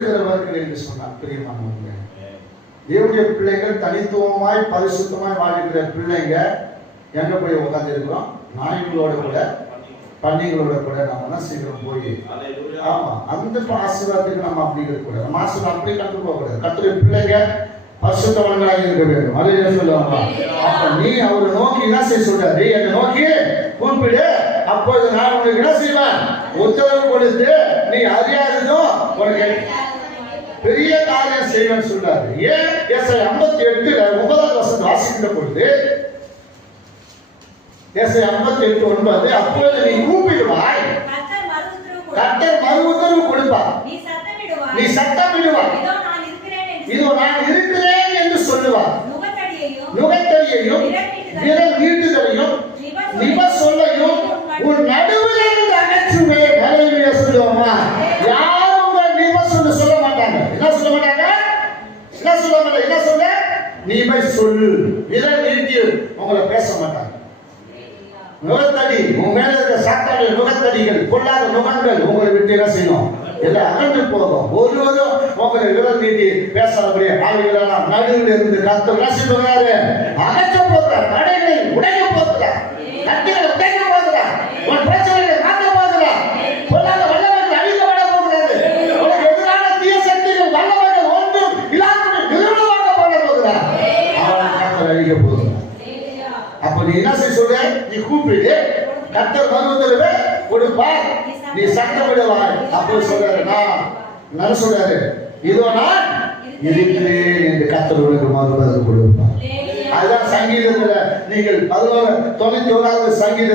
என்று சொன்னார். பிரியமானவர்களே, தேவனுடைய பிள்ளைகள் தனித்துவமாய் பரிசுத்தமாய் வாழ்கிற பிள்ளைங்க எங்க போய் உட்கார்ந்து இருக்கிறோம்? நாய்களோட கூட பன்னிகளோட கூட நம்ம என்ன செய்யறோம்? போய் ஆமா, அந்த ஆசீர்வாதத்துக்கு நம்ம அப்படி இருக்கக்கூடாது. நம்ம ஆசீர்வாதம் அப்படி கண்டு போக கூடாது. கர்த்தருடைய பிள்ளைங்க பரிசுத்தவான்களாக இருக்க வேண்டும். அதை சொல்லுவாங்க. அப்ப நீ அவரை நோக்கி என்ன செய்ய சொல்றாரு? என்னை நோக்கி கூப்பிடு, அப்பொழுது நான் உனக்கு என்ன செய்வேன்? உத்தரவு கொடுத்து நீ அறியாததும் உனக்கு பெரிய காரியம் செய்வேன் சொல்றாரு. ஏன்? ஏசாயா 58:9 வாசிக்கிற பொழுது, ஏசாயா 58:9, அப்பொழுது நீ கூப்பிடுவாய், கர்த்தர் மறு உத்தரவு கொடுப்பார், நீ சத்தமிடுவாய், இதோ நான் இருக்கிறேன் என்று சொல்லுவார். நுகத்தடியையும் விரல் நீட்டுதலையும் நிப சொல்லையும் உன் நடுவில் இருந்து அகற்றுவேன். ஹல்லேலூயா சொல்லுவோமா? யாரும் உங்க நிப சொல்ல மாட்டாங்க. என்ன சொல்ல மாட்டாங்க? என்ன சொல்ல மாட்டாங்க? என்ன சொல்ல? நிப சொல்லு, விரல் நீட்டி உங்களை பேச மாட்டாங்க. நுகத்தடி, உங்க மேல இருக்க சாத்தான நுகத்தடிகள், பொல்லாத நுகங்கள் உங்களை விட்டு என்ன செய்யணும்? எல்லாம் அகன்று போகும். ஒருவரும் உங்களை விரல் நீட்டி பேசாதபடியே ஆளுகளெல்லாம் நடுவில் இருந்து கர்த்தர் என்ன செய்வாரு? அகற்ற போகிறார். தடைகளை உடைக்க போகிறார். கட்டுகளை உடைக்க போகிறார். உன் பிரச்சனைகளை மாற்ற போகிறார். பொல்லாத வல்லமைகள் அழிக்கப்பட போகிறது. உனக்கு எதிரான தீய சக்திகள் வல்லமைகள் ஒன்றும் இல்லாமல் நிறுவனமாக போட போகிறார். அவன் கர்த்தர் அழிக்க போகிறார். அப்ப நீ என்ன செய்ய சொல்ற? நீ கூப்பிடு, கர்த்தர் மறு உத்தரவு கொடுப்பார், நீ சத்தமிடுவாய். அப்போ சொல்றாரு, நான் சொல்றாரு, இதோ நான் இருக்கிறேன் என்று கர்த்தர் உனக்கு மறு பதில் கொடுப்பார். அதுதான் சங்கீதத்துல நீங்கள் 91வது சங்கீதம்